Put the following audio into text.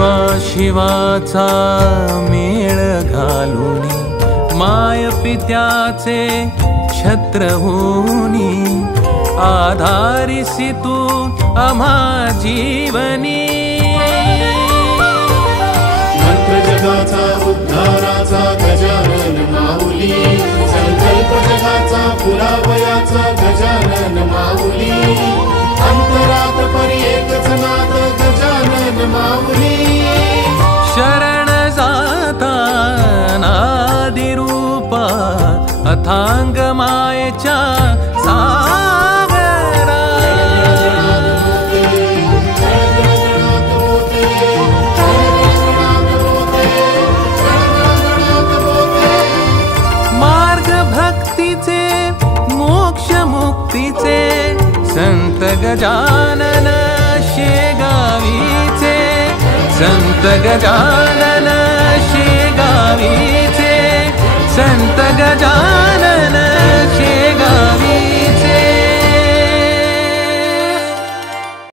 शिवा शिवाचा मेळ घालूनी माय पित्याचे छत्र होनी आधारिसी तू आम्हा जीवनी मंत्र जगाचा उद्धाराचा गजानन माऊली संकल्प जगाचा फुलावयाचा गजानन माऊली अंतरात परी एकच नाद गजानन माऊली शरण जाता नादी रूपा अथांग मायेच्या सागरा मार्ग भक्तीचे मोक्ष मुक्तीचे संत गजानन शेगावीचे संत गजानन शेगावीचे संत गजानन